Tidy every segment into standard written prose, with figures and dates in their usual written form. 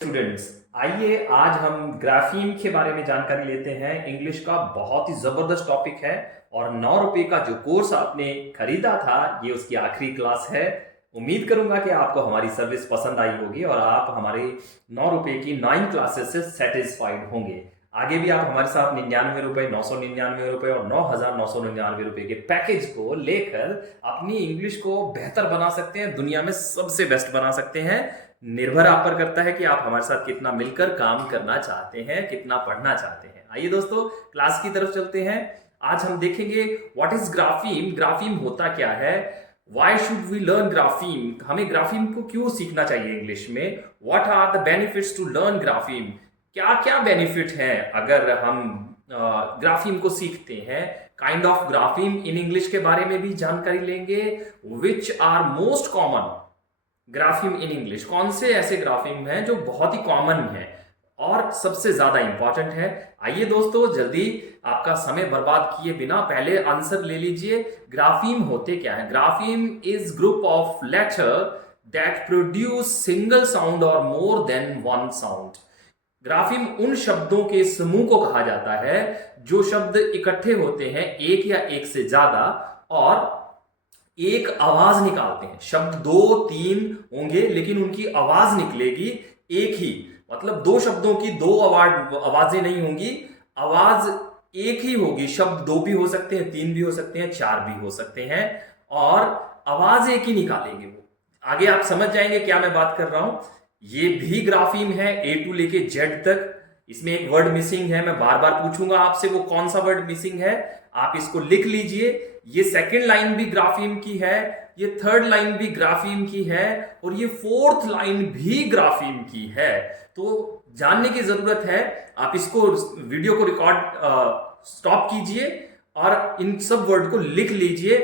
Students, आइए आज हम ग्राफीम के बारे में जानकारी लेते हैं। इंग्लिश का बहुत ही जबरदस्त टॉपिक है और 9 रुपए का जो कोर्स आपने खरीदा था, ये उसकी आखिरी क्लास है। उम्मीद करूंगा कि आपको हमारी सर्विस पसंद आई होगी और आप हमारे 9 रुपए की 9 क्लासेस से सेटिस्फाइड होंगे। आगे भी आप हमारे साथ 99 रुपए, 999 रुपए और 9,999 रुपए के पैकेज को लेकर अपनी इंग्लिश को बेहतर बना सकते हैं, दुनिया में सबसे बेस्ट बना सकते हैं। निर्भर आप पर करता है कि आप हमारे साथ कितना मिलकर काम करना चाहते हैं, कितना पढ़ना चाहते हैं। आइए दोस्तों, क्लास की तरफ चलते हैं। आज हम देखेंगे व्हाट इज ग्राफीम, ग्राफीम होता क्या है, why should we learn grapheme, हमें ग्राफीम को क्यों सीखना चाहिए इंग्लिश में, what are the benefits to learn grapheme, क्या क्या बेनिफिट हैं अगर हम ग्राफीम को सीखते हैं। Kind of grapheme in English के बारे में भी जानकारी लेंगे। Which are most common grapheme in English, कौन से ऐसे ग्राफीम हैं जो बहुत ही कॉमन है और सबसे ज्यादा इंपॉर्टेंट है। आइए दोस्तों, जल्दी आपका समय बर्बाद किए बिना पहले आंसर ले लीजिए। ग्राफीम होते क्या है? Grapheme is group of letter that produce single sound और more than one sound. Grapheme उन शब्दों के समूह को कहा जाता है जो शब्द इकट्ठे होते हैं एक या एक से ज्यादा और एक आवाज निकालते हैं। शब्द दो तीन होंगे लेकिन उनकी आवाज निकलेगी एक ही, मतलब दो शब्दों की दो आवाजें नहीं होंगी, आवाज एक ही होगी। शब्द दो भी हो सकते हैं, तीन भी हो सकते हैं, चार भी हो सकते हैं और आवाज एक ही निकालेंगे वो। आगे आप समझ जाएंगे क्या मैं बात कर रहा हूं। ये भी ग्राफीम है A to लेके Z तक। इसमें एक वर्ड मिसिंग है, मैं बार बार पूछूंगा आपसे वो कौन सा वर्ड मिसिंग है, आप इसको लिख लीजिए। ये सेकंड लाइन भी ग्राफीम की है, ये थर्ड लाइन भी ग्राफीम की है और ये फोर्थ लाइन भी ग्राफीम की है। तो जानने की जरूरत है। आप इसको वीडियो को रिकॉर्ड स्टॉप कीजिए और इन सब वर्ड को लिख लीजिए,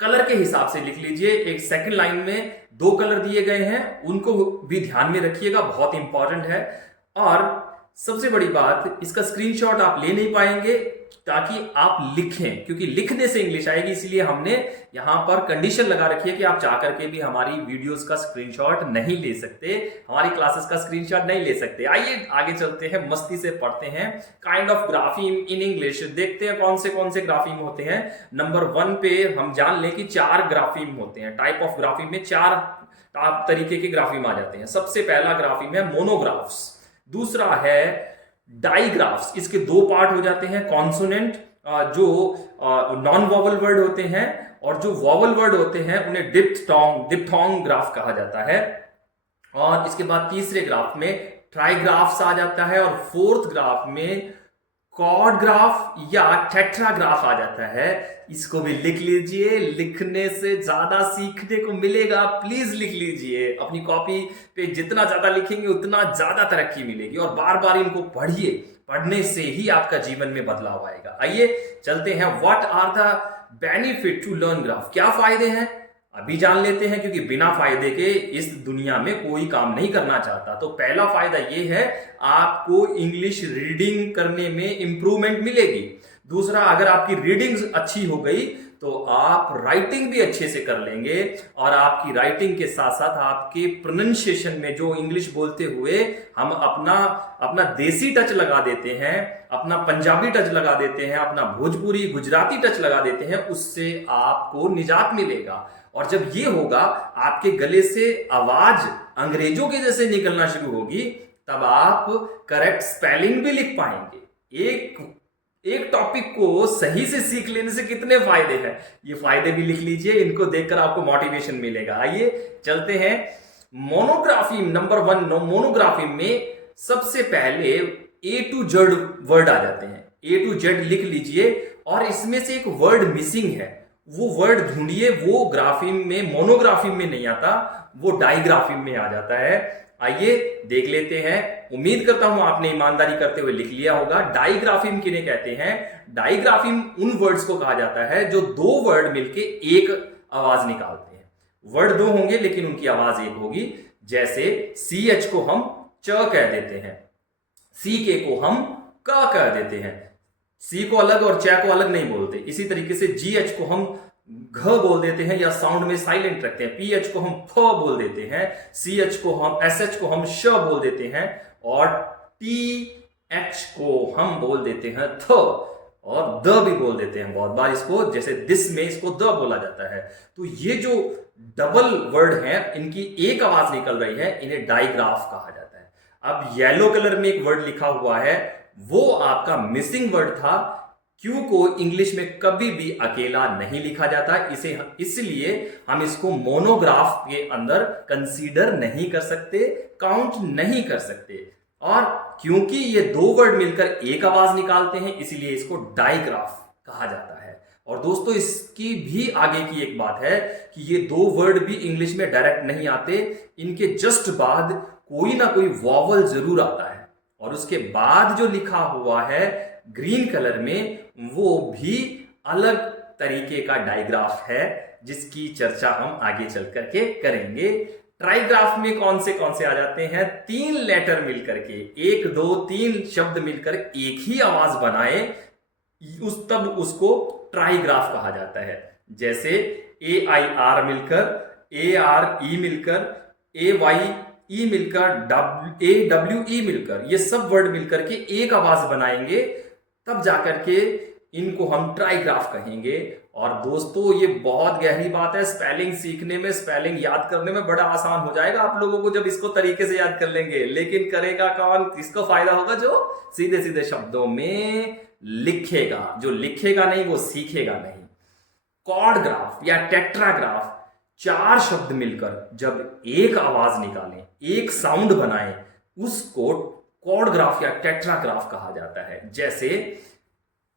कलर के हिसाब से लिख लीजिए। एक सेकंड लाइन में दो कलर दिए गए हैं, उनको भी ध्यान में रखिएगा, बहुत इंपॉर्टेंट है। और सबसे बड़ी बात, इसका स्क्रीनशॉट आप ले नहीं पाएंगे ताकि आप लिखें, क्योंकि लिखने से इंग्लिश आएगी। इसलिए हमने यहां पर कंडीशन लगा रखी है कि आप चाह करके भी हमारी वीडियोस का स्क्रीनशॉट नहीं ले सकते, हमारी क्लासेस का स्क्रीनशॉट नहीं ले सकते। आइए आगे चलते हैं, मस्ती से पढ़ते हैं। Kind of grapheme in English, देखते हैं कौन से ग्राफीम होते हैं। नंबर 1 पे हम जान लें कि 4 ग्राफीम होते हैं। टाइप ऑफ ग्राफीम में 4 तरीके के ग्राफीम आ जाते हैं। सबसे पहला ग्राफीम है मोनोग्राफ्स, दूसरा है डाइग्राफ्स। इसके दो पार्ट हो जाते हैं, कॉन्सोनेंट जो नॉन वॉवल वर्ड होते हैं और जो वॉवल वर्ड होते हैं उन्हें डिप्थोंग ग्राफ कहा जाता है। और इसके बाद तीसरे ग्राफ में ट्राइग्राफ्स आ जाता है और फोर्थ ग्राफ में कॉर्ड ग्राफ या टेट्राग्राफ आ जाता है। इसको भी लिख लीजिए, लिखने से ज्यादा सीखने को मिलेगा। प्लीज लिख लीजिए, अपनी कॉपी पे जितना ज्यादा लिखेंगे उतना ज्यादा तरक्की मिलेगी और बार बार इनको पढ़िए, पढ़ने से ही आपका जीवन में बदलाव आएगा। आइए चलते हैं, what are the benefit to learn graph, क्या फायदे हैं अभी जान लेते हैं, क्योंकि बिना फायदे के इस दुनिया में कोई काम नहीं करना चाहता। तो पहला फायदा ये है, आपको इंग्लिश रीडिंग करने में इंप्रूवमेंट मिलेगी। दूसरा, अगर आपकी रीडिंग अच्छी हो गई तो आप राइटिंग भी अच्छे से कर लेंगे और आपकी राइटिंग के साथ साथ आपके प्रोनाउंसिएशन में जो इंग्लिश बोलते हुए हम अपना देसी टच लगा देते हैं, अपना पंजाबी टच लगा देते हैं, अपना भोजपुरी गुजराती टच लगा देते हैं, उससे आपको निजात मिलेगा। और जब ये होगा, आपके गले से आवाज अंग्रेजों के जैसे निकलना शुरू होगी, तब आप करेक्ट स्पेलिंग भी लिख पाएंगे। एक टॉपिक को सही से सीख लेने से कितने फायदे हैं, ये फायदे भी लिख लीजिए, इनको देखकर आपको मोटिवेशन मिलेगा। आइए चलते हैं, मोनोग्राफी नंबर 1। मोनोग्राफी में सबसे पहले A to Z वर्ड आ जाते हैं। A to Z लिख लीजिए और इसमें से एक वर्ड मिसिंग है, वो वर्ड ढूंढिए। वो ग्राफीम में, मोनोग्राफीम में नहीं आता, वो डाइग्राफीम में आ जाता है। आइए देख लेते हैं। उम्मीद करता हूं आपने ईमानदारी करते हुए लिख लिया होगा। डाइग्राफीम किन्हें कहते हैं? डाइग्राफीम उन वर्ड्स को कहा जाता है जो दो वर्ड मिलके एक आवाज निकालते हैं। वर्ड दो होंगे लेकिन उनकी आवाज एक होगी। जैसे CH को हम च कह देते हैं, CK को हम क कह देते हैं, C को अलग और च को अलग नहीं बोलते। इसी तरीके से GH को हम घ बोल देते हैं या साउंड में साइलेंट रखते हैं। पीएच को हम फ बोल देते हैं, सीएच को हम एसएच को हम श बोल देते हैं, और टी एच को हम बोल देते हैं थ, और द भी बोल देते हैं बहुत बार इसको, जैसे दिस में इसको द बोला जाता है। तो ये जो डबल वर्ड हैं, इनकी एक आवाज निकल रही है, इन्हें डाइग्राफ कहा जाता है। अब येलो कलर में एक वर्ड लिखा हुआ है, वो आपका मिसिंग वर्ड था। क्यू को इंग्लिश में कभी भी अकेला नहीं लिखा जाता, इसे इसलिए हम इसको मोनोग्राफ के अंदर कंसीडर नहीं कर सकते, काउंट नहीं कर सकते। और क्योंकि ये दो वर्ड मिलकर एक आवाज निकालते हैं, इसीलिए इसको डाइग्राफ कहा जाता है। और दोस्तों, इसकी भी आगे की एक बात है कि ये दो वर्ड भी इंग्लिश में डायरेक्ट नहीं आते, इनके जस्ट बाद कोई ना कोई वॉवल जरूर आता है, और उसके बाद जो लिखा हुआ है ग्रीन कलर में, वो भी अलग तरीके का डायग्राफ है, जिसकी चर्चा हम आगे चल करके करेंगे। ट्राइग्राफ में कौन से आ जाते हैं? 3 लेटर मिलकर के, 1 2 3 शब्द मिलकर एक ही आवाज बनाए, तब उसको ट्राइग्राफ कहा जाता है। जैसे ए आई आर मिलकर, ए आर ई मिलकर, ए वाई ई मिलकर, ए डब्ल्यू ई मिलकर, ये सब वर्ड मिलकर के एक आवाज बनाएंगे, तब जाकर के इनको हम ट्राइग्राफ कहेंगे। और दोस्तों, ये बहुत गहरी बात है, स्पेलिंग सीखने में, स्पेलिंग याद करने में बड़ा आसान हो जाएगा आप लोगों को जब इसको तरीके से याद कर लेंगे। लेकिन करेगा कौन? किसको फायदा होगा? जो सीधे सीधे शब्दों में लिखेगा। जो लिखेगा नहीं वो सीखेगा नहीं। कॉर्ड ग्राफ या टेट्राग्राफ, 4 शब्द मिलकर जब एक आवाज निकालें, एक साउंड बनाएं, उसको कॉर्ड ग्राफ या टेट्राग्राफ कहा जाता है। जैसे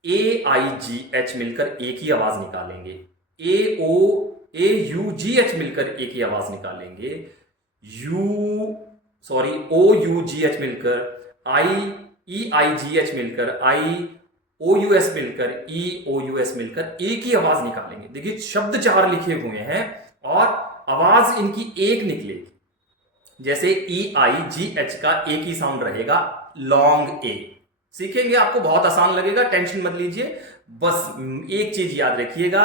ए आई जी एच मिलकर एक ही आवाज निकालेंगे, ए यू जी एच मिलकर एक ही आवाज निकालेंगे, ओ यू जी एच मिलकर, आई जी एच मिलकर, आई ओ यू एस मिलकर, ई ओ यू एस मिलकर एक ही आवाज निकालेंगे। देखिए, शब्द 4 लिखे हुए हैं और आवाज इनकी एक निकलेगी। जैसे ई आई जी एच का एक ही साउंड रहेगा, लॉन्ग ए। सीखेंगे, आपको बहुत आसान लगेगा, टेंशन मत लीजिए। बस एक चीज याद रखिएगा,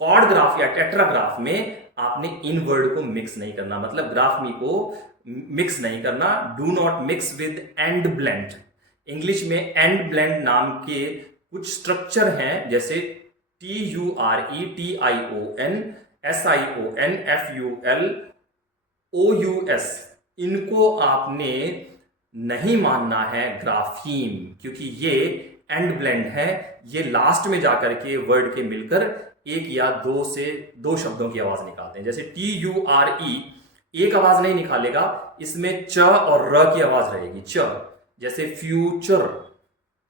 कॉर्ड ग्राफ या टेट्राग्राफ में आपने इन वर्ड को मिक्स नहीं करना, मतलब ग्राफमी को मिक्स नहीं करना। Do not mix with and blend. English में एंड ब्लेंड नाम के कुछ स्ट्रक्चर हैं, जैसे TURE, TION, SION, FUL, OUS। इनको आपने नहीं मानना है ग्राफीम, क्योंकि ये एंड ब्लेंड है। ये लास्ट में जाकर के वर्ड के मिलकर एक या दो शब्दों की आवाज निकालते हैं। जैसे TURE एक आवाज नहीं निकालेगा, इसमें च और र की आवाज रहेगी, च। जैसे फ्यूचर,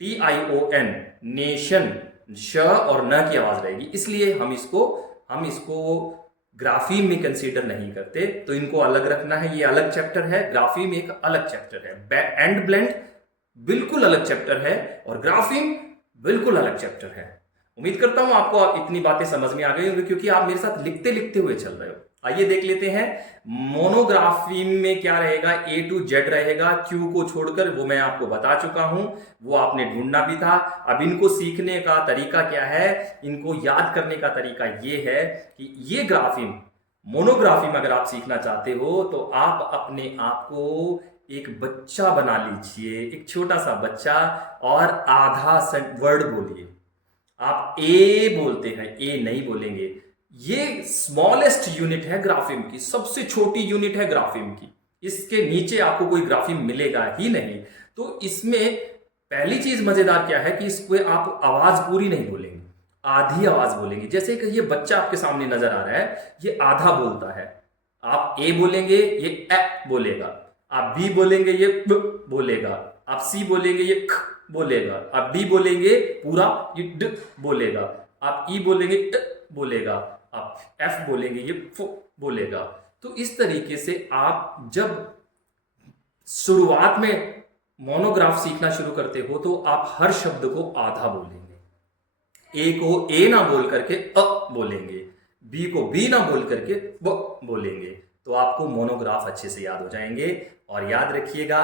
TION, नेशन, श और न की आवाज रहेगी। इसलिए हम इसको ग्राफीम में कंसीडर नहीं करते, तो इनको अलग रखना है। ये अलग चैप्टर है, ग्राफीम एक अलग चैप्टर है। एंड ब्लेंड बिल्कुल अलग चैप्टर है और ग्राफीम बिल्कुल अलग चैप्टर है। उम्मीद करता हूं आपको इतनी बातें समझ में आ गई होंगी, क्योंकि आप मेरे साथ लिखते लिखते हुए चल रहे हो। आइए देख लेते हैं मोनोग्राफीम में क्या रहेगा। A to Z रहेगा, Q को छोड़कर, वो मैं आपको बता चुका हूं, वो आपने ढूंढना भी था। अब इनको सीखने का तरीका क्या है, इनको याद करने का तरीका ये है कि ये ग्राफीम, मोनोग्राफीम अगर आप सीखना चाहते हो तो आप अपने आप को एक बच्चा बना लीजिए, एक छोटा सा बच्चा, और आधा वर्ड बोलिए। आप ए बोलते हैं, ए नहीं बोलेंगे। ये स्मॉलेस्ट यूनिट है ग्राफीम की, सबसे छोटी यूनिट है ग्राफीम की। इसके नीचे आपको कोई ग्राफीम मिलेगा ही नहीं। तो इसमें पहली चीज मजेदार क्या है कि इसको आप आवाज पूरी नहीं बोलेंगे, आधी आवाज बोलेंगे। जैसे कि ये बच्चा आपके सामने नजर आ रहा है, ये आधा बोलता है। आप ए बोलेंगे, ये ए बोलेगा। आप बी बोलेंगे, ये ब बोलेगा। आप सी बोलेंगे, ये ख बोलेगा। आप डी बोलेंगे पूरा, ये ड बोलेगा। आप ई बोलेंगे, ट बोलेगा। आप एफ बोलेंगे, ये फ बोलेगा। तो इस तरीके से आप जब शुरुआत में मोनोग्राफ सीखना शुरू करते हो तो आप हर शब्द को आधा बोलेंगे। ए को ए ना बोल करके अ बोलेंगे, बी को बी ना बोल करके ब बोलेंगे। तो आपको मोनोग्राफ अच्छे से याद हो जाएंगे। और याद रखिएगा,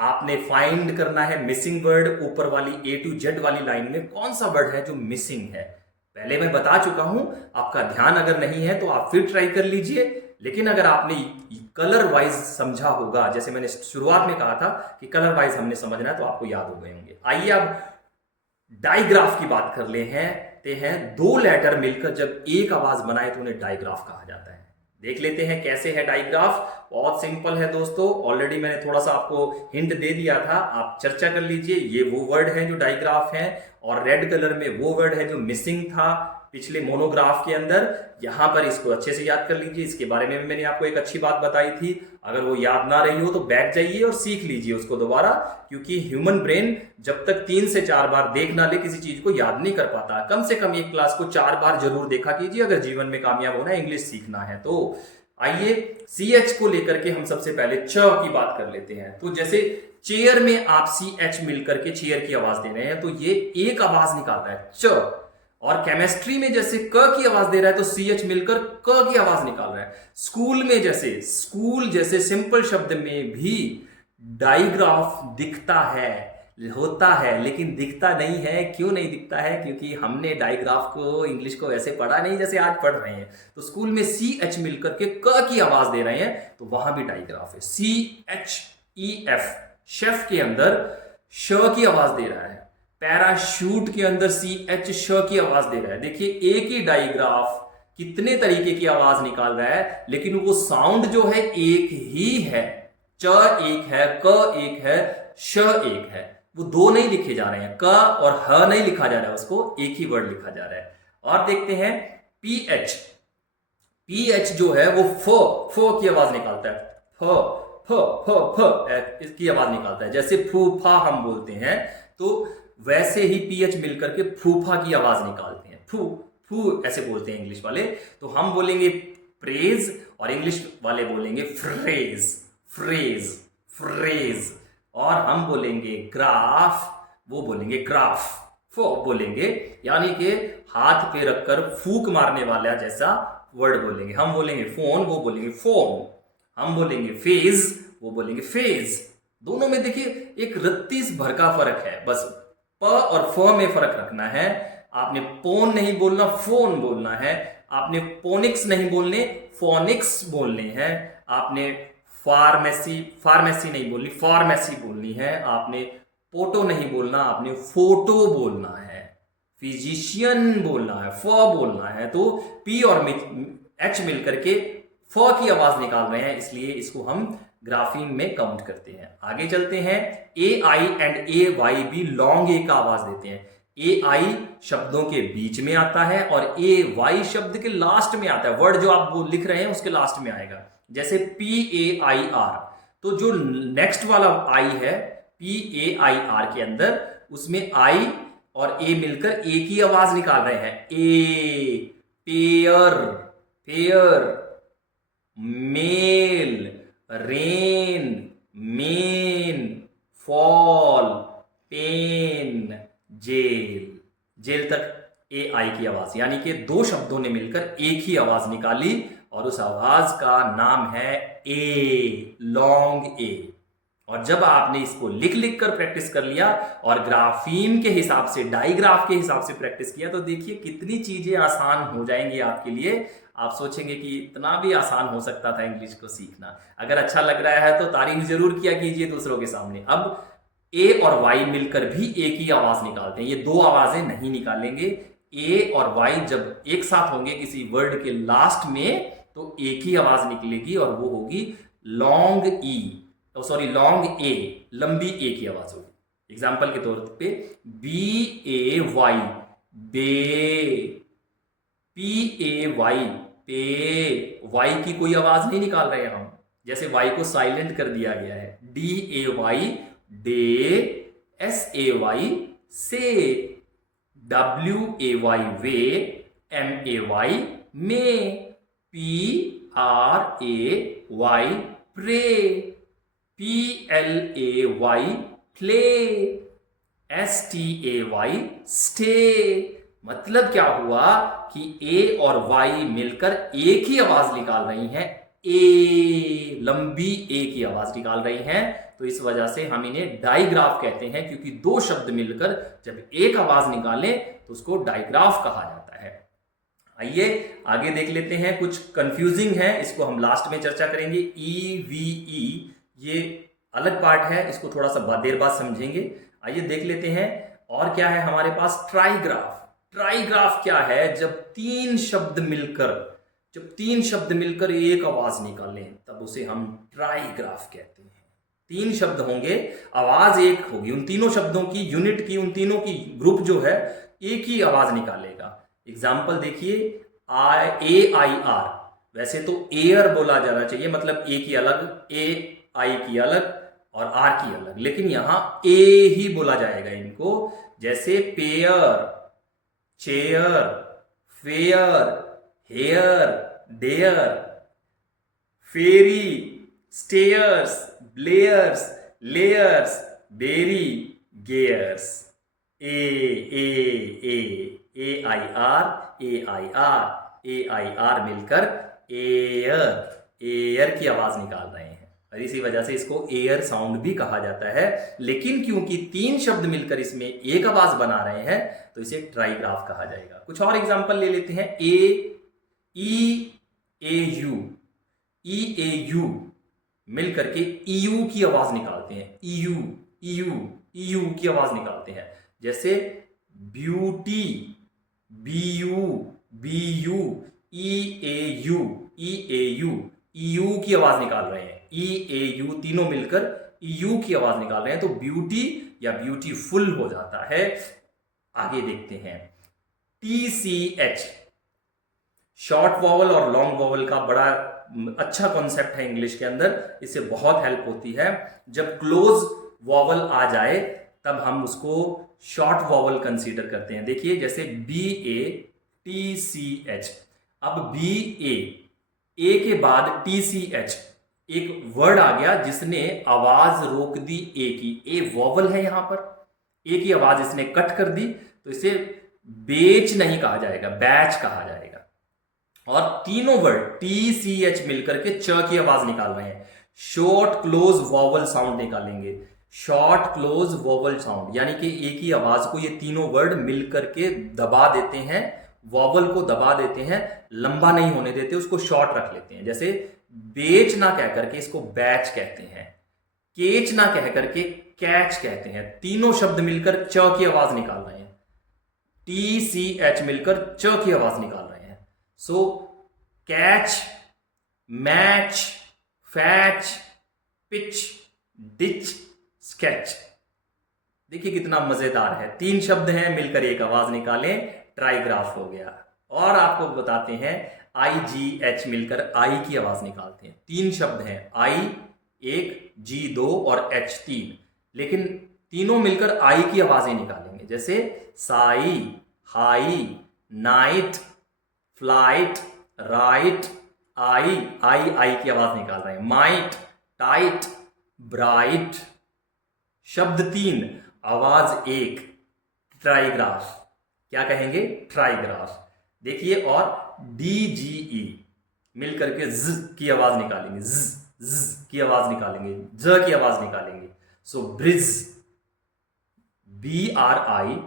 आपने फाइंड करना है मिसिंग वर्ड। ऊपर वाली A to Z वाली लाइन में कौन सा वर्ड है जो मिसिंग है, पहले मैं बता चुका हूं, आपका ध्यान अगर नहीं है तो आप फिर ट्राई कर लीजिए। लेकिन अगर आपने कलर वाइज समझा होगा, जैसे मैंने शुरुआत में कहा था कि कलर वाइज हमने समझना है, तो आपको याद हो गए होंगे। आइए अब डाइग्राफ की बात कर ले हैं। दो लेटर मिलकर जब एक आवाज बनाए तो उन्हें डाइग्राफ कहा जाता है। देख लेते हैं कैसे है डाइग्राफ। बहुत सिंपल है दोस्तों, ऑलरेडी मैंने थोड़ा सा आपको हिंट दे दिया था, आप चर्चा कर लीजिए। ये वो वर्ड है जो डाइग्राफ है, और रेड कलर में वो वर्ड है जो मिसिंग था पिछले मोनोग्राफ के अंदर। यहां पर इसको अच्छे से याद कर लीजिए। इसके बारे में मैंने आपको एक अच्छी बात बताई थी, अगर वो याद ना रही हो तो बैठ जाइए और सीख लीजिए उसको दोबारा, क्योंकि ह्यूमन ब्रेन जब तक 3 से 4 बार देख ना ले किसी चीज को याद नहीं कर पाता। कम से कम एक क्लास को 4 बार जरूर देखा कीजिए अगर जीवन में कामयाब होना है, इंग्लिश सीखना है तो। आइए CH को लेकर के हम सबसे पहले च की बात कर लेते हैं। तो जैसे चेयर में आप CH मिलकर के चेयर की आवाज दे रहे हैं, तो ये एक आवाज निकाल रहा है च। और केमिस्ट्री में जैसे क की आवाज दे रहा है तो CH मिलकर क की आवाज निकाल रहा है। स्कूल में जैसे स्कूल जैसे सिंपल शब्द में भी डाइग्राफ दिखता है, होता है, लेकिन दिखता नहीं है। क्यों नहीं दिखता है? क्योंकि हमने डाइग्राफ को इंग्लिश को वैसे पढ़ा नहीं जैसे आज पढ़ रहे हैं। तो स्कूल में CH मिलकर के क की आवाज दे रहे हैं तो वहां भी डाइग्राफ है। CHEF शेफ के अंदर श की आवाज दे रहा है। पैराशूट के अंदर CH श की आवाज दे रहा है। देखिए एक ही डाइग्राफ कितने तरीके की आवाज निकाल रहा है, लेकिन वो साउंड जो है एक ही है। च एक है, क एक है, श एक है। वो दो नहीं लिखे जा रहे हैं, क और ह नहीं लिखा जा रहा है, उसको एक ही वर्ड लिखा जा रहा है। और देखते हैं PH जो है वो फ की आवाज निकालता है। फ इसकी आवाज निकालता है। जैसे फूफा हम बोलते हैं तो वैसे ही PH मिलकर के फूफा की आवाज निकालते हैं। फू ऐसे बोलते हैं इंग्लिश वाले। तो हम बोलेंगे प्रेज और इंग्लिश वाले बोलेंगे फ्रेज। और हम बोलेंगे ग्राफ, वो बोलेंगे ग्राफ। बोलेंगे, यानी कि हाथ पे रखकर फूक मारने वाला जैसा वर्ड बोलेंगे। हम बोलेंगे फोन, वो बोलेंगे फोन। हम बोलेंगे फेज, वो बोलेंगे फेज। दोनों में देखिए एक रत्तीस भर का फर्क है। बस प और फ में फर्क रखना है। आपने पोन नहीं बोलना, फोन बोलना है। आपने पोनिक्स नहीं बोलने, फोनिक्स बोलने हैं। आपने फार्मेसी नहीं बोलनी, फार्मेसी बोलनी है। आपने पोटो नहीं बोलना, आपने फोटो बोलना है। फिजिशियन बोलना है, फ बोलना है। तो P और H मिलकर के फ की आवाज निकाल रहे हैं, इसलिए इसको हम ग्राफीम में काउंट करते हैं। आगे चलते हैं। AI एंड AY भी लॉन्ग ए का आवाज देते हैं। AI शब्दों के बीच में आता है और AY शब्द के लास्ट में आता है। वर्ड जो आप लिख रहे हैं उसके लास्ट में आएगा। जैसे PAIR, तो जो नेक्स्ट वाला I है PAIR के अंदर, उसमें I और A मिलकर A की आवाज निकाल रहे हैं। Pair, mail, rain, main, fail, pain, jail तक AI की आवाज, यानी कि दो शब्दों ने मिलकर एक ही आवाज निकाली और उस आवाज का नाम है ए, लॉन्ग ए। और जब आपने इसको लिख कर प्रैक्टिस कर लिया और ग्राफीम के हिसाब से, डाइग्राफ के हिसाब से प्रैक्टिस किया, तो देखिए कितनी चीजें आसान हो जाएंगी आपके लिए। आप सोचेंगे कि इतना भी आसान हो सकता था इंग्लिश को सीखना। अगर अच्छा लग रहा है तो तारीफ जरूर किया कीजिए दूसरों के सामने। अब ए और वाई मिलकर भी एक ही आवाज निकालते हैं। ये दो आवाजें नहीं निकालेंगे। ए और वाई जब एक साथ होंगे किसी वर्ड के लास्ट में तो एक ही आवाज निकलेगी और वो होगी लॉन्ग ई, सॉरी लॉन्ग ए, लंबी ए की आवाज होगी। एग्जाम्पल के तौर पे BAY, बे, PAY, पे, वाई की कोई आवाज नहीं निकाल रहे हैं हम, जैसे वाई को साइलेंट कर दिया गया है। DAY, day, SAY, say, WAY, way, MAY, may, PRAY, pray, PLAY, play, STAY, stay. मतलब क्या हुआ कि ए और वाई मिलकर एक ही आवाज निकाल रही हैं, ए, लंबी ए की आवाज निकाल रही हैं। तो इस वजह से हम इन्हें डाइग्राफ कहते हैं, क्योंकि दो शब्द मिलकर जब एक आवाज निकालें तो उसको डाइग्राफ कहा जाता है। आइए आगे देख लेते हैं, कुछ कंफ्यूजिंग है, इसको हम लास्ट में चर्चा करेंगे। EVE ये अलग पार्ट है, इसको थोड़ा सा देर बाद समझेंगे। आइए देख लेते हैं। और क्या है हमारे पास, ट्राईग्राफ। ट्राईग्राफ क्या है, जब तीन शब्द मिलकर एक आवाज निकालें तब उसे हम ट्राईग्राफ कहते हैं। तीन शब्द होंगे, आवाज एक होगी, उन तीनों शब्दों की यूनिट की, उन तीनों की ग्रुप जो है एक ही आवाज निकालेगा। एग्जाम्पल देखिए, AIR, वैसे तो एयर बोला जाना चाहिए, मतलब ए की अलग, AI की अलग और आर की अलग, लेकिन यहां ए ही बोला जाएगा इनको। जैसे pair, chair, fair, hair, dare, ferry, stairs, blares, layers, berry, gears. A I R मिलकर एयर, एयर की आवाज निकाल रहे हैं और इसी वजह से इसको एयर साउंड भी कहा जाता है। लेकिन क्योंकि तीन शब्द मिलकर इसमें एक आवाज बना रहे हैं तो इसे ट्राईग्राफ कहा जाएगा। कुछ और एग्जांपल ले लेते हैं। ई ए यू मिलकर के ईयू की आवाज निकालते हैं। ईयू, ईयू, ईयू की आवाज निकालते हैं। जैसे beauty, BU, BU, EAU, EAU, EU की आवाज निकाल रहे हैं। EAU तीनों मिलकर EU की आवाज निकाल रहे हैं तो ब्यूटी या ब्यूटीफुल हो जाता है। आगे देखते हैं। TCH, शॉर्ट वॉवल और लॉन्ग वॉवल का बड़ा अच्छा कॉन्सेप्ट है इंग्लिश के अंदर, इससे बहुत हेल्प होती है। जब क्लोज वॉवल आ जाए तब हम उसको शॉर्ट वॉवल कंसीडर करते हैं। देखिए जैसे BATCH, अब ए के बाद TCH, एक वर्ड आ गया जिसने आवाज रोक दी ए की। ए वॉवल है यहां पर, ए की आवाज इसने कट कर दी तो इसे बेच नहीं कहा जाएगा, बैच कहा जाएगा। और तीनों वर्ड TCH मिलकर के च की आवाज निकाल रहे हैं। शॉर्ट क्लोज वॉवल साउंड निकालेंगे। शॉर्ट क्लोज वॉवल साउंड यानी कि एक ही आवाज को ये तीनों वर्ड मिलकर के दबा देते हैं, वॉवल को दबा देते हैं, लंबा नहीं होने देते, उसको शॉर्ट रख लेते हैं। जैसे बेच ना कह करके इसको बैच कहते हैं, केच ना कह करके कैच कहते हैं। तीनों शब्द मिलकर च की आवाज निकाल रहे हैं, TCH मिलकर च की आवाज निकाल रहे हैं। सो catch, match, fetch, pitch, ditch, sketch. देखिए कितना मजेदार है, तीन शब्द हैं मिलकर एक आवाज निकालें, ट्राईग्राफ हो गया। और आपको बताते हैं IGH मिलकर आई की आवाज निकालते हैं। तीन शब्द हैं, आई एक, G दो और H तीन, लेकिन तीनों मिलकर आई की आवाजें निकालेंगे। जैसे sigh, high, night, flight, right, I की आवाज निकाल रहे हैं। Might, tight, bright. शब्द तीन, आवाज एक, ट्राईग्राफ। क्या कहेंगे? ट्राईग्राफ। देखिए और DGE मिलकर के ज की आवाज निकालेंगे, ज की आवाज निकालेंगे, ज की आवाज निकालेंगे। सो ब्रिज, BRIDGE,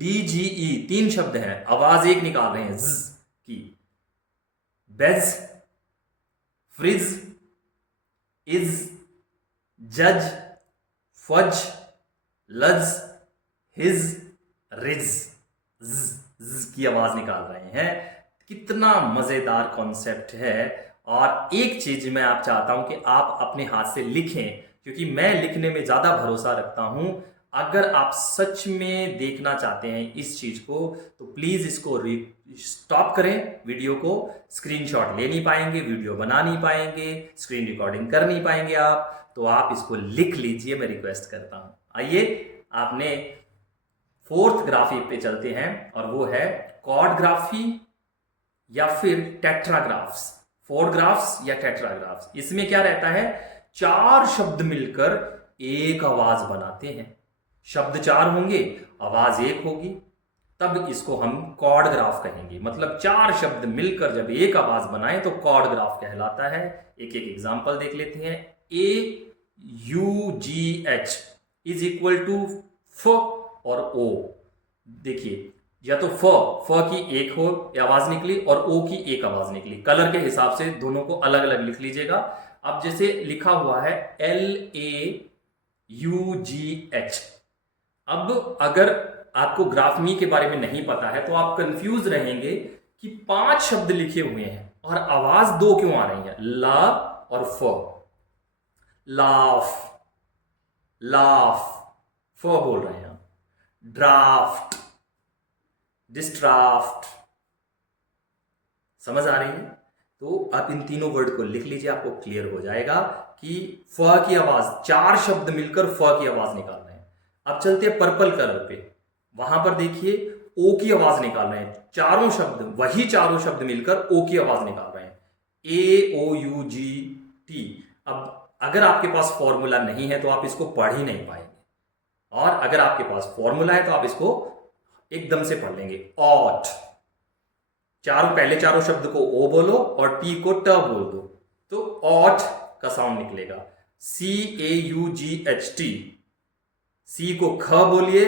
DGE तीन शब्द हैं, आवाज एक निकाल रहे हैं, ज की। बेज, फ्रिज, इज, जज, फज, लज, हिज, रिज, ज की आवाज निकाल रहे हैं। कितना मजेदार कॉन्सेप्ट है। और एक चीज मैं आप चाहता हूं कि आप अपने हाथ से लिखें, क्योंकि मैं लिखने में ज्यादा भरोसा रखता हूं। अगर आप सच में देखना चाहते हैं इस चीज को तो प्लीज इसको स्टॉप करें, वीडियो को। स्क्रीनशॉट ले नहीं पाएंगे, वीडियो बना नहीं पाएंगे, स्क्रीन रिकॉर्डिंग कर नहीं पाएंगे आप, तो आप इसको लिख लीजिए, मैं रिक्वेस्ट करता हूं। आइए आपने फोर्थ ग्राफी पे चलते हैं और वो है कॉर्ड ग्राफी या फिर टेट्राग्राफ्स। फोर ग्राफ्स या टेट्राग्राफ्स, इसमें क्या रहता है, चार शब्द मिलकर एक आवाज बनाते हैं। शब्द चार होंगे, आवाज एक होगी, तब इसको हम कॉर्ड ग्राफ कहेंगे। मतलब चार शब्द मिलकर जब एक आवाज बनाए तो कॉर्ड ग्राफ कहलाता है। एक एक एग्जांपल देख लेते हैं। AUGH इज इक्वल टू फ और ओ। देखिए या तो फ की एक हो आवाज निकली और ओ की एक आवाज निकली, कलर के हिसाब से दोनों को अलग अलग लिख लीजिएगा। अब जैसे लिखा हुआ है LAUGH। अब अगर आपको ग्राफमी के बारे में नहीं पता है तो आप कंफ्यूज रहेंगे कि 5 शब्द लिखे हुए हैं और आवाज 2 क्यों आ रही है, ला और फ। लाफ, लाफ, फ बोल रहे हैं आप। ड्राफ्ट, डिस्ट्राफ्ट, समझ आ रही है? तो आप इन तीनों वर्ड को लिख लीजिए, आपको क्लियर हो जाएगा कि फ की आवाज, 4 शब्द मिलकर फ की आवाज निकाल रहे हैं। अब चलते हैं पर्पल कलर पे, वहां पर देखिए ओ की आवाज निकाल रहे हैं, चारों शब्द, वही चारों शब्द मिलकर ओ की आवाज निकाल रहे हैं, AOUGT। अब अगर आपके पास फॉर्मूला नहीं है तो आप इसको पढ़ ही नहीं पाएंगे, और अगर आपके पास फॉर्मूला है तो आप इसको एकदम से पढ़ लेंगे। ऑट, पहले चारों शब्द को ओ बोलो और टी को ट बोल दो तो ऑट का साउंड निकलेगा। CAUGHT, सी को ख बोलिए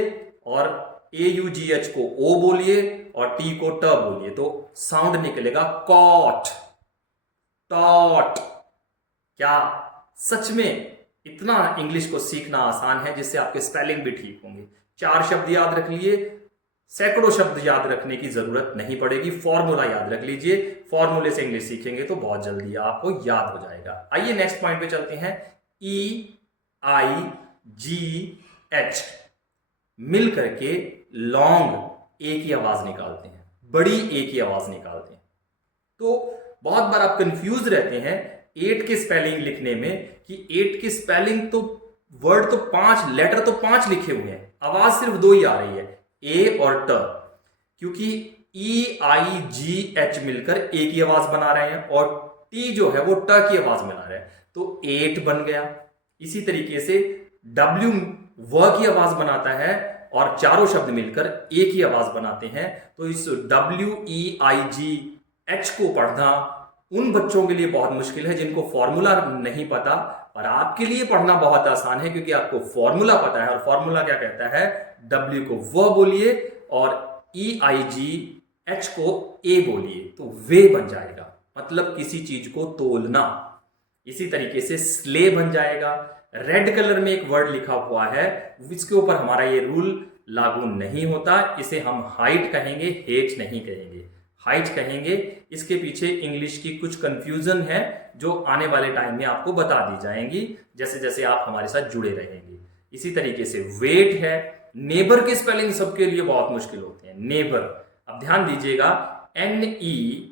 और AUGH को ओ बोलिए और टी को ट बोलिए तो साउंड निकलेगा कॉट, टॉट। क्या सच में इतना इंग्लिश को सीखना आसान है जिससे आपके स्पेलिंग भी ठीक होंगे? 4 शब्द याद रख लिए, सैकड़ों शब्द याद रखने की जरूरत नहीं पड़ेगी, फॉर्मूला याद रख लीजिए, फॉर्मूले से इंग्लिश सीखेंगे तो बहुत जल्दी आपको याद हो जाएगा। आइए नेक्स्ट पॉइंट पे चलते हैं। EIGH मिल करके लॉन्ग ए की आवाज निकालते हैं, बड़ी ए की आवाज निकालते हैं। तो बहुत बार आप कंफ्यूज रहते हैं 8 के स्पेलिंग लिखने में कि 8 की स्पेलिंग तो वर्ड तो 5 लेटर तो 5 लिखे हुए हैं, आवाज सिर्फ 2 ही आ रही है, ए और ट, क्योंकि EIGH मिलकर ए की आवाज बना रहे हैं और टी जो है वो ट की आवाज बना रहे हैं तो 8 बन गया। इसी तरीके से W व की आवाज बनाता है और चारों शब्द मिलकर ए की आवाज बनाते हैं, तो इस WEIGH को पढ़ना उन बच्चों के लिए बहुत मुश्किल है जिनको फॉर्मूला नहीं पता, और आपके लिए पढ़ना बहुत आसान है क्योंकि आपको फॉर्मूला पता है। और फॉर्मूला क्या कहता है, W को व बोलिए और EIGH को ए बोलिए तो वे बन जाएगा, मतलब किसी चीज को तोलना। इसी तरीके से स्ले बन जाएगा। रेड कलर में एक वर्ड लिखा हुआ है, इसके ऊपर हमारा ये रूल लागू नहीं होता, इसे हम हाइट कहेंगे, हेट नहीं कहेंगे, हाइट कहेंगे। इसके पीछे इंग्लिश की कुछ कंफ्यूजन है जो आने वाले टाइम में आपको बता दी जाएंगी जैसे जैसे आप हमारे साथ जुड़े रहेंगे। इसी तरीके से वेट है। नेबर के स्पेलिंग सबके लिए बहुत मुश्किल होते हैं, नेबर। अब ध्यान दीजिएगा, NEIGH,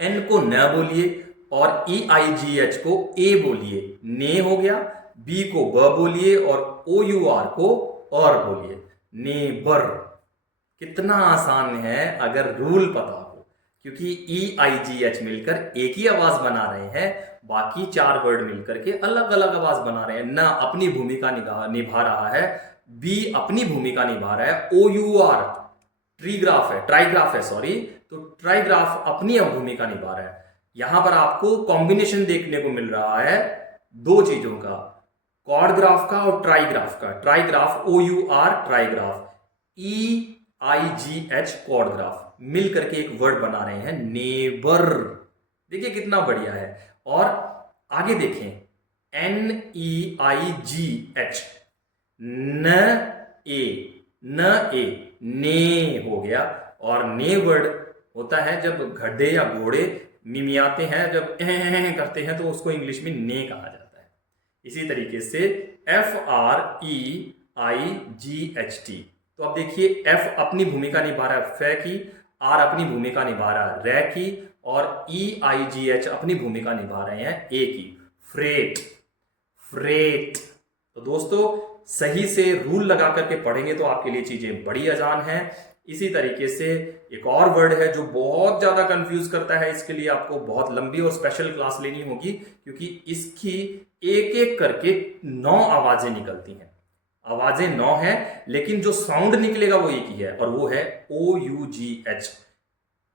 एन को न बोलिए और EIGH को ए बोलिए, ने हो गया। बी को ब बोलिए और OUR को और बोलिए, नेबर। कितना आसान है अगर रूल पता हो, क्योंकि EIGH मिलकर एक ही आवाज बना रहे हैं, बाकी 4 वर्ड मिलकर के अलग अलग आवाज बना रहे हैं। ना अपनी भूमिका निभा रहा है, बी अपनी भूमिका निभा रहा है, OUR ट्राइग्राफ है सॉरी, तो ट्राइग्राफ अपनी भूमिका निभा रहा है। यहां पर आपको कॉम्बिनेशन देखने को मिल रहा है 2 चीजों का, कॉर्ड ग्राफ का और ट्राइग्राफ का। ट्राइग्राफ OUR ट्राइग्राफ, EIGH कॉर्ड ग्राफ मिल करके एक वर्ड बना रहे हैं, नेबर। देखिए कितना बढ़िया है। और आगे देखें, NEIGH, न ए, ने हो गया। और ने वर्ड होता है जब गधे या घोड़े मिमियाते हैं, जब करते हैं तो उसको इंग्लिश में ने कहा जाता है। इसी तरीके से FREIGHT, तो अब देखिए F अपनी भूमिका निभा रहा है फे की, R अपनी भूमिका निभा रहा है रे की, और EIGH अपनी भूमिका निभा रहे हैं ए की, फ्रेट, फ्रेट। तो दोस्तों सही से रूल लगा करके पढ़ेंगे तो आपके लिए चीजें बड़ी आसान हैं। इसी तरीके से एक और वर्ड है जो बहुत ज्यादा कंफ्यूज करता है, इसके लिए आपको बहुत लंबी और स्पेशल क्लास लेनी होगी क्योंकि इसकी एक एक करके 9 आवाजें निकलती हैं। आवाजें 9 हैं लेकिन जो साउंड निकलेगा वो एक ही है और वो है OUGH।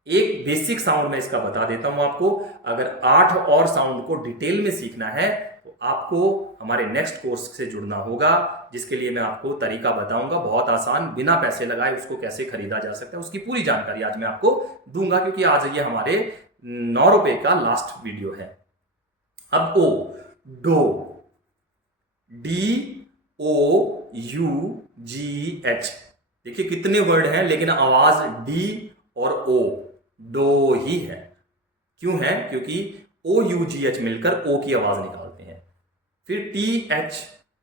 एक बेसिक साउंड मैं इसका बता देता हूं आपको। अगर 8 और साउंड को डिटेल में सीखना है तो आपको हमारे नेक्स्ट कोर्स से जुड़ना होगा, जिसके लिए मैं आपको तरीका बताऊंगा, बहुत आसान, बिना पैसे लगाए उसको कैसे खरीदा जा सकता है, उसकी पूरी जानकारी आज मैं आपको दूंगा, क्योंकि आज ये हमारे 9 रुपए का लास्ट वीडियो है। अब O, dough, D O you ji H, देखिए कितने वर्ड हैं लेकिन आवाज डी और ओ, डो ही है। क्यों है? क्योंकि ओ यू जी एच मिलकर ओ की आवाज निकालते हैं। फिर t h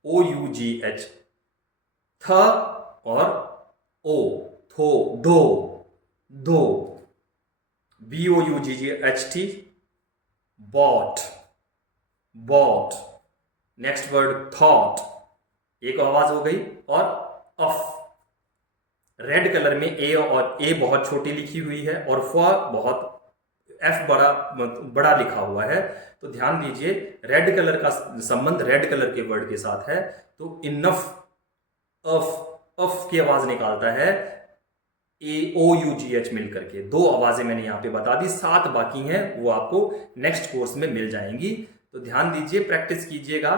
o you ji h, थ और ओ, थो, दो, दो, b o you g g h t, bought, bought. Next word thought, एक आवाज हो गई। और अफ, रेड कलर में ए, और ए बहुत छोटी लिखी हुई है और फ बहुत, एफ बड़ा बड़ा लिखा हुआ है। तो ध्यान दीजिए, रेड कलर का संबंध रेड कलर के वर्ड के साथ है। तो इनफ, अफ की आवाज निकालता है ए ओ यू जी एच मिल करके। 2 आवाजें मैंने यहां पे बता दी, 7 बाकी हैं, वो आपको नेक्स्ट कोर्स में मिल जाएंगी। तो ध्यान दीजिए, प्रैक्टिस कीजिएगा।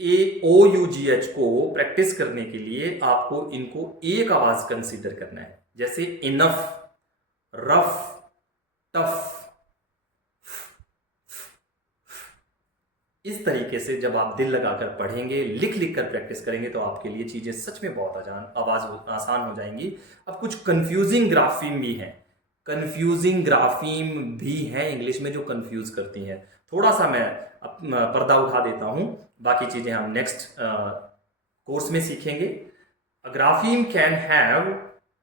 ए ओ यू जी एच को प्रैक्टिस करने के लिए आपको इनको एक आवाज कंसीडर करना है, जैसे इनफ, रफ, टफ। इस तरीके से जब आप दिल लगाकर पढ़ेंगे, लिख लिख कर प्रैक्टिस करेंगे, तो आपके लिए चीजें सच में बहुत आसान हो जाएंगी। अब कुछ कंफ्यूजिंग ग्राफीम भी हैं, कंफ्यूजिंग ग्राफीम भी हैं इंग्लिश में जो कंफ्यूज करती हैं। थोड़ा सा मैं पर्दा उठा देता हूं, बाकी चीजें हम नेक्स्ट कोर्स में सीखेंगे। अ ग्राफीम कैन हैव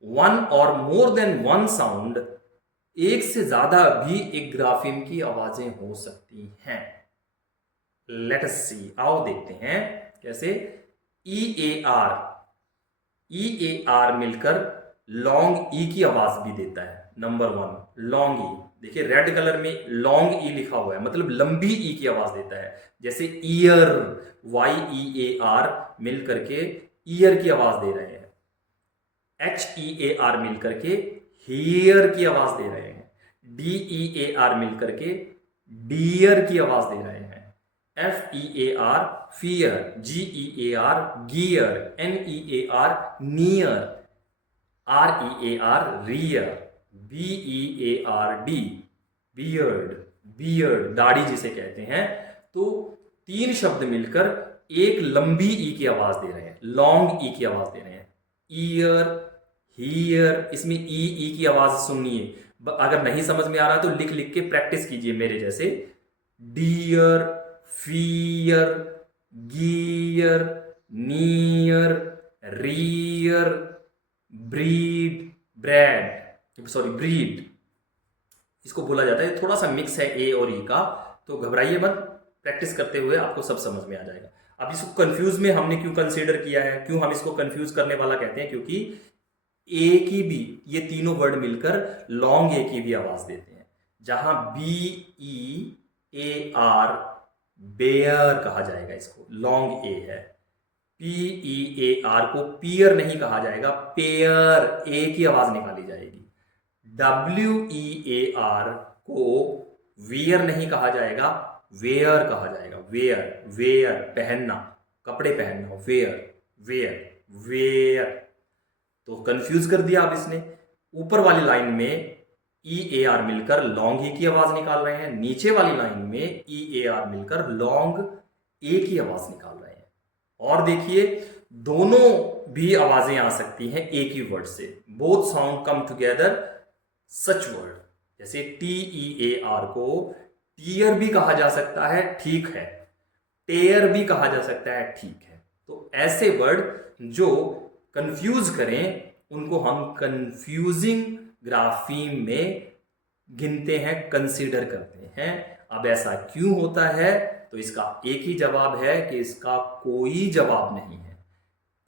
1 और मोर देन 1 साउंड, एक से ज्यादा भी एक ग्राफीम की आवाजें हो सकती हैं। लेट अस सी, आओ देखते हैं कैसे। ई ए आर मिलकर लॉन्ग ई की आवाज भी देता है। नंबर 1 लॉन्ग ई, देखिए रेड कलर में लॉन्ग ई लिखा हुआ है, मतलब लंबी ई की आवाज देता है। जैसे ईयर, वाई ई ए आर मिल करके ईयर की आवाज दे रहे हैं। एच ई ए आर मिल करके हियर की आवाज दे रहे हैं। डी ई ए आर मिल करके डियर की आवाज दे रहे हैं। एफ ई ए आर फियर, जी ई ए आर गियर, एन ई ए आर नियर, आर ई ए आर रियर, बी ई ए आर डी बियर्ड, बियर्ड दाढ़ी जिसे कहते हैं। तो 3 शब्द मिलकर एक लंबी ई की आवाज दे रहे हैं, लॉन्ग ई की आवाज दे रहे हैं। ईयर, हियर, इसमें ई की आवाज सुनिए। अगर नहीं समझ में आ रहा तो लिख लिख के प्रैक्टिस कीजिए मेरे जैसे। Dear, fear, gear, near, rear, breed, bread, sorry breed, इसको बोला जाता है। थोड़ा सा मिक्स है ए और ई का, तो घबराइए मत, प्रैक्टिस करते हुए आपको सब समझ में आ जाएगा। अब इसको कंफ्यूज में हमने क्यों कंसीडर किया है, क्यों हम इसको कंफ्यूज करने वाला कहते हैं, क्योंकि ए की भी, ये तीनों वर्ड मिलकर लॉन्ग ए की भी आवाज देते हैं। जहां बी ई ए आर बेयर कहा जाएगा, इसको लॉन्ग ए है। पी ई ए आर को पियर नहीं कहा जाएगा, पेयर, ए की आवाज निकाली जाएगी। डब्ल्यू ई ए आर को वियर नहीं कहा जाएगा, वेयर कहा जाएगा। वेयर, वेयर पहनना, कपड़े पहनना, वेयर, वेयर, वेयर। तो कंफ्यूज कर दिया अब इसने। ऊपर वाली लाइन में ई ए आर मिलकर लॉन्ग ई की आवाज निकाल रहे हैं, नीचे वाली लाइन में ई ए आर मिलकर लॉन्ग ए की आवाज निकाल रहे हैं। और देखिए, दोनों भी आवाजें आ सकती हैं एक ही वर्ड से। बोथ साउंड कम टुगेदर सच वर्ड, जैसे टी ई ए आर को टीयर भी कहा जा सकता है, ठीक है, टेयर भी कहा जा सकता है, ठीक है। तो ऐसे वर्ड जो कंफ्यूज करें उनको हम कंफ्यूजिंग ग्राफीम में गिनते हैं, कंसीडर करते हैं। अब ऐसा क्यों होता है, तो इसका एक ही जवाब है कि इसका कोई जवाब नहीं है।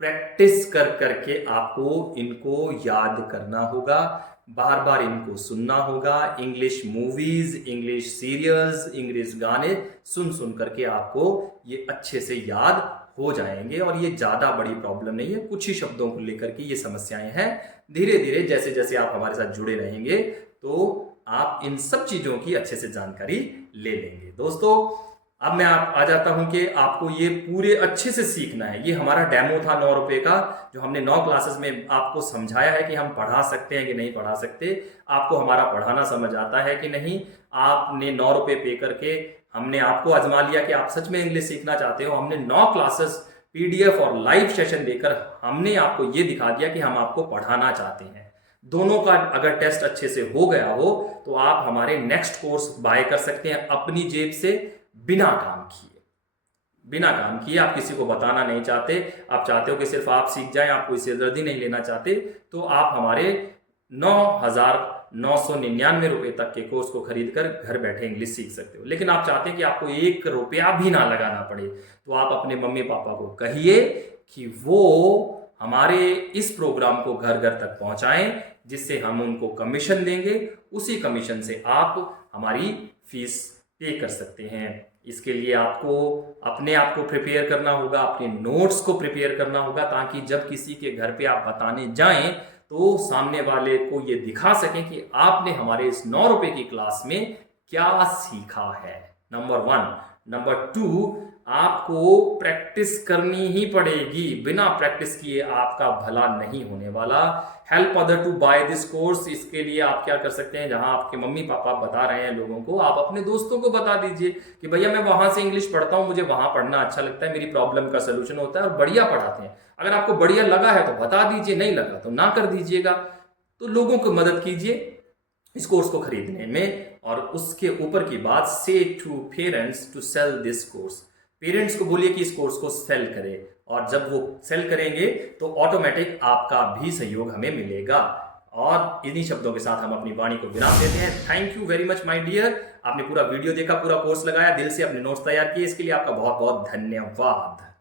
प्रैक्टिस कर करके आपको इनको याद करना होगा, बार बार इनको सुनना होगा। English movies, English serials, English गाने सुन सुन करके आपको ये अच्छे से याद हो जाएंगे। और ये ज्यादा बड़ी प्रॉब्लम नहीं है, कुछ ही शब्दों को लेकर के ये समस्याएं हैं। धीरे धीरे जैसे जैसे आप हमारे साथ जुड़े रहेंगे तो आप इन सब चीजों की अच्छे से जानकारी ले लेंगे। दोस्तों अब मैं आ जाता हूं कि आपको ये पूरे अच्छे से सीखना है। ये हमारा डेमो था 9 रुपए का, जो हमने 9 क्लासेस में आपको समझाया है कि हम पढ़ा सकते हैं कि नहीं पढ़ा सकते, आपको हमारा पढ़ाना समझ आता है कि नहीं। आपने 9 रुपए पे करके हमने आपको आजमा लिया कि आप सच में इंग्लिश सीखना चाहते हो। हमने 9 क्लासेस पीडीएफ और लाइव सेशन देकर हमने आपको ये दिखा दिया कि हम आपको पढ़ाना चाहते हैं। दोनों का अगर टेस्ट अच्छे से हो गया हो तो आप हमारे नेक्स्ट कोर्स बाय कर सकते हैं अपनी जेब से, बिना काम किए। बिना काम किए, आप किसी को बताना नहीं चाहते, आप चाहते हो कि सिर्फ आप सीख जाएं, आप कोई सिरदर्दी नहीं लेना चाहते, तो आप हमारे 9,999 रुपए तक के कोर्स को खरीदकर घर बैठे इंग्लिश सीख सकते हो। लेकिन आप चाहते हैं कि आपको 1 रुपया भी ना लगाना पड़े, तो आप अपने मम्मी पापा को कहिए कि वो हमारे इस प्रोग्राम को घर घर तक पहुंचाएं, जिससे हम उनको कमीशन देंगे। उसी कमीशन से आप हमारी फीस पे कर सकते हैं। इसके लिए आपको अपने आप को प्रिपेयर करना होगा, अपने नोट्स को प्रिपेयर करना होगा, ताकि जब किसी के घर पे आप बताने जाएं तो सामने वाले को ये दिखा सकें कि आपने हमारे इस 9 रुपए की क्लास में क्या सीखा है। नंबर 1। नंबर 2, आपको प्रैक्टिस करनी ही पड़ेगी। बिना प्रैक्टिस किए आपका भला नहीं होने वाला। Help other to buy this course, इसके लिए आप क्या कर सकते हैं, जहां आपके मम्मी पापा बता रहे हैं लोगों को, आप अपने दोस्तों को बता दीजिए कि भैया मैं वहां से इंग्लिश पढ़ता हूं, मुझे वहां पढ़ना अच्छा लगता है, मेरी प्रॉब्लम का सोल्यूशन होता है और बढ़िया पढ़ाते हैं। अगर आपको बढ़िया लगा है तो बता दीजिए, नहीं लगा तो ना कर दीजिएगा। तो लोगों को मदद कीजिए इस कोर्स को खरीदने में। और उसके ऊपर की बात, say to parents to sell this course, parents को बोलिए कि इस कोर्स को सेल करें, और जब वो सेल करेंगे तो ऑटोमेटिक आपका भी सहयोग हमें मिलेगा। और इन्हीं शब्दों के साथ हम अपनी वाणी को विराम देते हैं। Thank you very much my dear. आपने पूरा वीडियो देखा, पूरा कोर्स लगाया, दिल से अपने नोट्स तैयार किए, इसके लिए आपका बहुत बहुत धन्यवाद।